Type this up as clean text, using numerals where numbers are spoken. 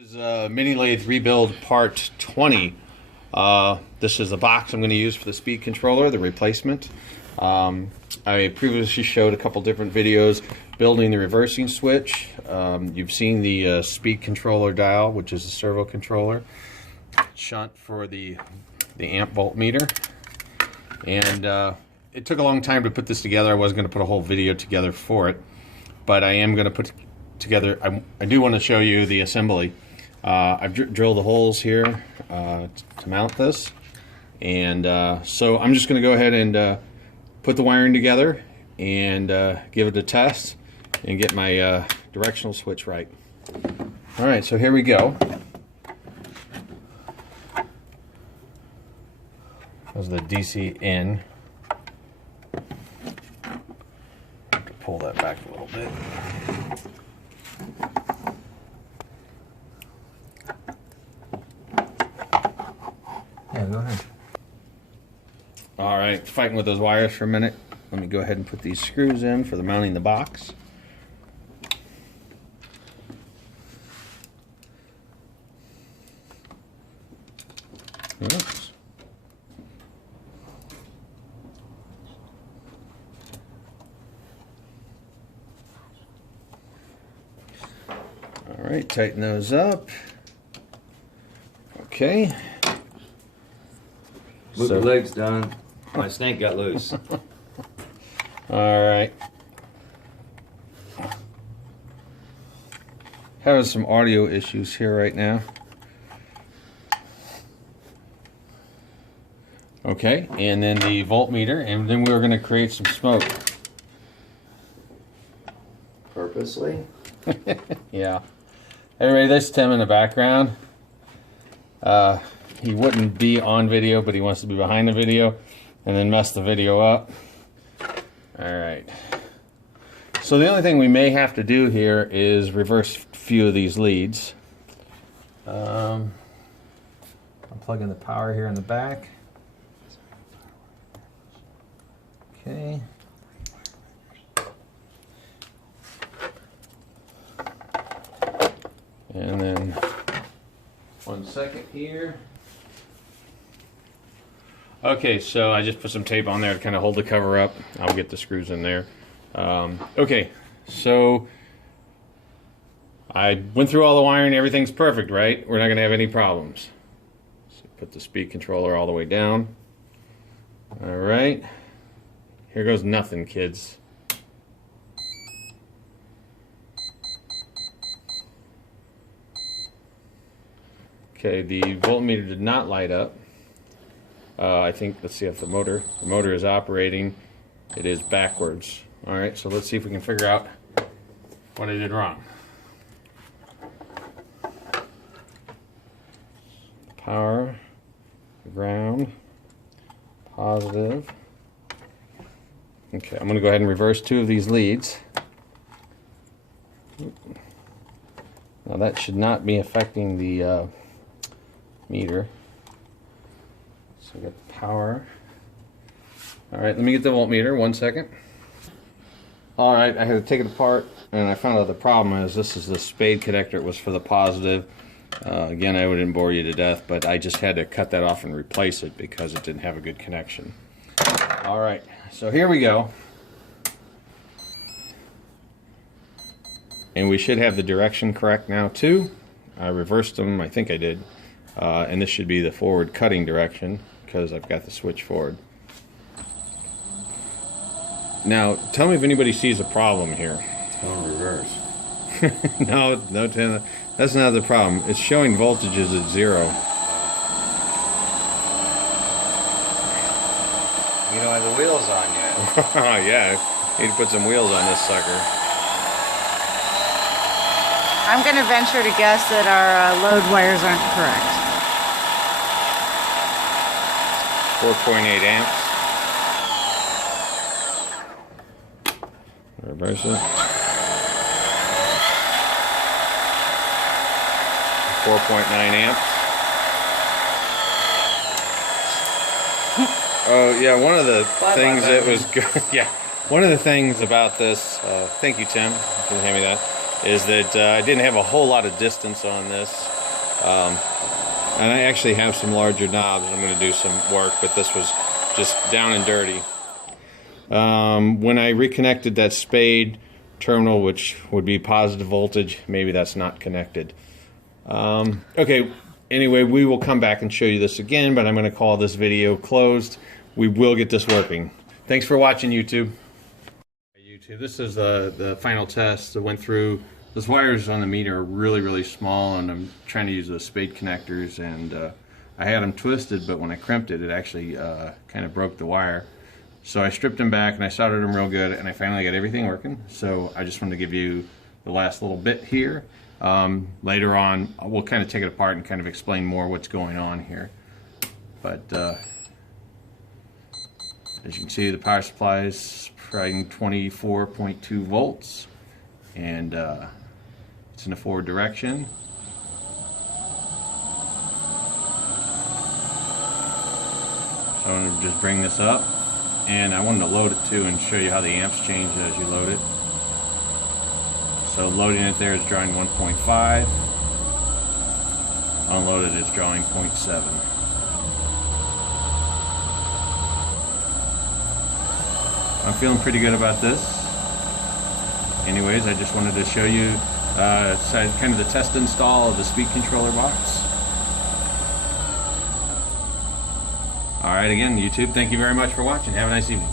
This is Mini Lathe Rebuild Part 20. This is the box I'm going to use for the speed controller, the replacement. I previously showed a couple different videos building the reversing switch. You've seen the speed controller dial, which is a servo controller, shunt for the amp voltmeter, and it took a long time to put this together. I wasn't going to put a whole video together for it, but I am going to put together. I do want to show you the assembly. I've drilled the holes here to mount this, and so I'm just going to go ahead and put the wiring together and give it a test and get my directional switch right. Alright, so here we go. There's the DC in. Pull that back a little bit. Yeah, go ahead. Alright, fighting with those wires for a minute. Let me go ahead and put these screws in for the mounting the box. Oops. Alright, tighten those up. Okay. Look, the leg's done. My snake got loose. Alright. Having some audio issues here right now. Okay, and then the voltmeter, and then we were going to create some smoke. Purposely? Yeah. Anyway, there's Tim in the background. He wouldn't be on video, but he wants to be behind the video and then mess the video up. Alright. So the only thing we may have to do here is reverse a few of these leads. I'm plugging the power here in the back. Okay. And then 1 second here. Okay, so I just put some tape on there to kind of hold the cover up. I'll get the screws in there. Okay, so I went through all the wiring. Everything's perfect, right? We're not going to have any problems. So put the speed controller all the way down. All right. Here goes nothing, kids. Okay, the voltmeter did not light up. I think, let's see if the motor is operating. It is backwards. Alright, so let's see if we can figure out what I did wrong. Power, ground, positive. Okay, I'm going to go ahead and reverse 2 of these leads. Now that should not be affecting the meter. So we got the power. Alright, let me get the voltmeter, 1 second. Alright, I had to take it apart and I found out the problem is this is the spade connector. It was for the positive. Again, I wouldn't bore you to death, but I just had to cut that off and replace it because it didn't have a good connection. Alright, so here we go. And we should have the direction correct now too. I reversed them, I think I did. And this should be the forward cutting direction because I've got the switch forward. Now, tell me if anybody sees a problem here. It's going reverse. No, Tim, that's not the problem. It's showing voltages at 0. You don't have the wheels on yet. Yeah, need to put some wheels on this sucker. I'm going to venture to guess that our load wires aren't correct. 4.8 amps. Reverse it. 4.9 amps. Oh yeah, one of the things that was good. Yeah, one of the things about this. Thank you, Tim. You can hand me that. is that I didn't have a whole lot of distance on this. And I actually have some larger knobs. I'm going to do some work, but this was just down and dirty. When I reconnected that spade terminal, which would be positive voltage, maybe that's not connected. Okay, anyway, we will come back and show you this again, but I'm going to call this video closed. We will get this working. Thanks for watching, YouTube. This is the final test that went through. Those wires on the meter are really small, and I'm trying to use those spade connectors, and I had them twisted, but when I crimped it, it actually kind of broke the wire. So I stripped them back and I soldered them real good, and I finally got everything working. So I just wanted to give you the last little bit here. Later on, we'll kind of take it apart and kind of explain more what's going on here. But as you can see, the power supply is providing 24.2 volts, and it's in the forward direction. So I'm going to just bring this up, and I wanted to load it too and show you how the amps change as you load it. So loading it there is drawing 1.5. Unloaded, it's drawing 0.7. I'm feeling pretty good about this. Anyways, I just wanted to show you kind of the test install of the speed controller box. Alright, again, YouTube, thank you very much for watching. Have a nice evening.